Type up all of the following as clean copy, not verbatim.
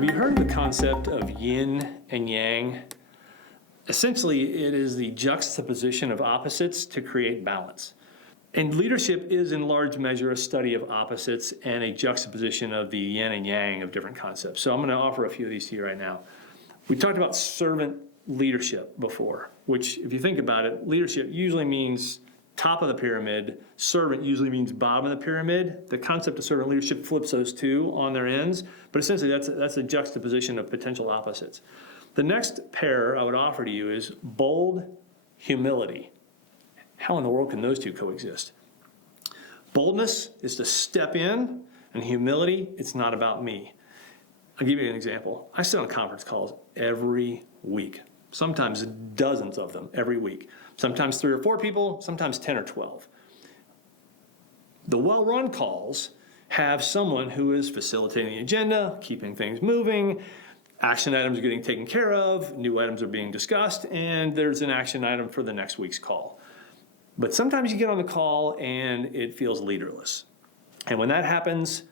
Have you heard of the concept of yin and yang? Essentially, it is the juxtaposition of opposites to create balance. And leadership is in large measure a study of opposites and a juxtaposition of the yin and yang of different concepts. So I'm going to offer a few of these to you right now. We talked about servant leadership before, which if you think about it, leadership usually means top of the pyramid, servant usually means bottom of the pyramid. The concept of servant leadership flips those two on their ends, but essentially that's a juxtaposition of potential opposites. The next pair I would offer to you is bold humility. How in the world can those two coexist? Boldness is to step in, and humility, it's not about me. I'll give you an example. I sit on conference calls every week, sometimes dozens of them every week. Sometimes 3 or 4 people, sometimes 10 or 12. The WellRun Calls have someone who is facilitating the agenda, keeping things moving, action items are getting taken care of, new items are being discussed, and there's an action item for the next week's call. But sometimes you get on the call and it feels leaderless. And when that happens,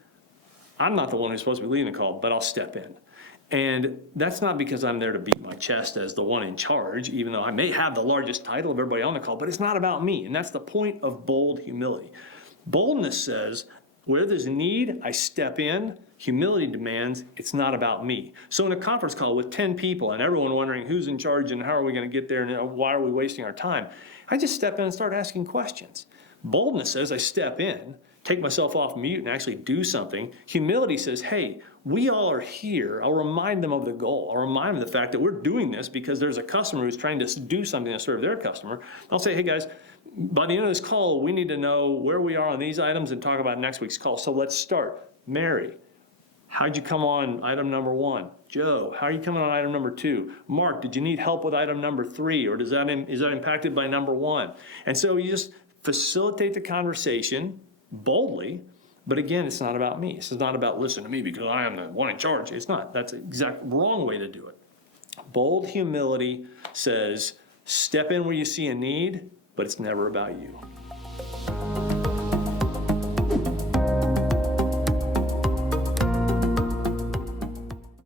I'm not the one who's supposed to be leading the call, but I'll step in. And that's not because I'm there to beat my chest as the one in charge, even though I may have the largest title of everybody on the call, but it's not about me. And that's the point of bold humility. Boldness says, where there's a need, I step in. Humility demands, it's not about me. So in a conference call with 10 people and everyone wondering who's in charge and how are we going to get there and why are we wasting our time, I just step in and start asking questions. Boldness says I step in, take myself off mute and actually do something. Humility says, hey, we all are here. I'll remind them of the goal. I'll remind them of the fact that we're doing this because there's a customer who's trying to do something to serve their customer. I'll say, hey guys, by the end of this call, we need to know where we are on these items and talk about next week's call. So let's start. Mary, how'd you come on item number 1? Joe, how are you coming on item number 2? Mark, did you need help with item number 3, or is that impacted by number 1? And so you just facilitate the conversation boldly, but again, it's not about me. This is not about listen to me because I am the one in charge. It's not. That's the exact wrong way to do it. Bold humility says, step in where you see a need, but it's never about you.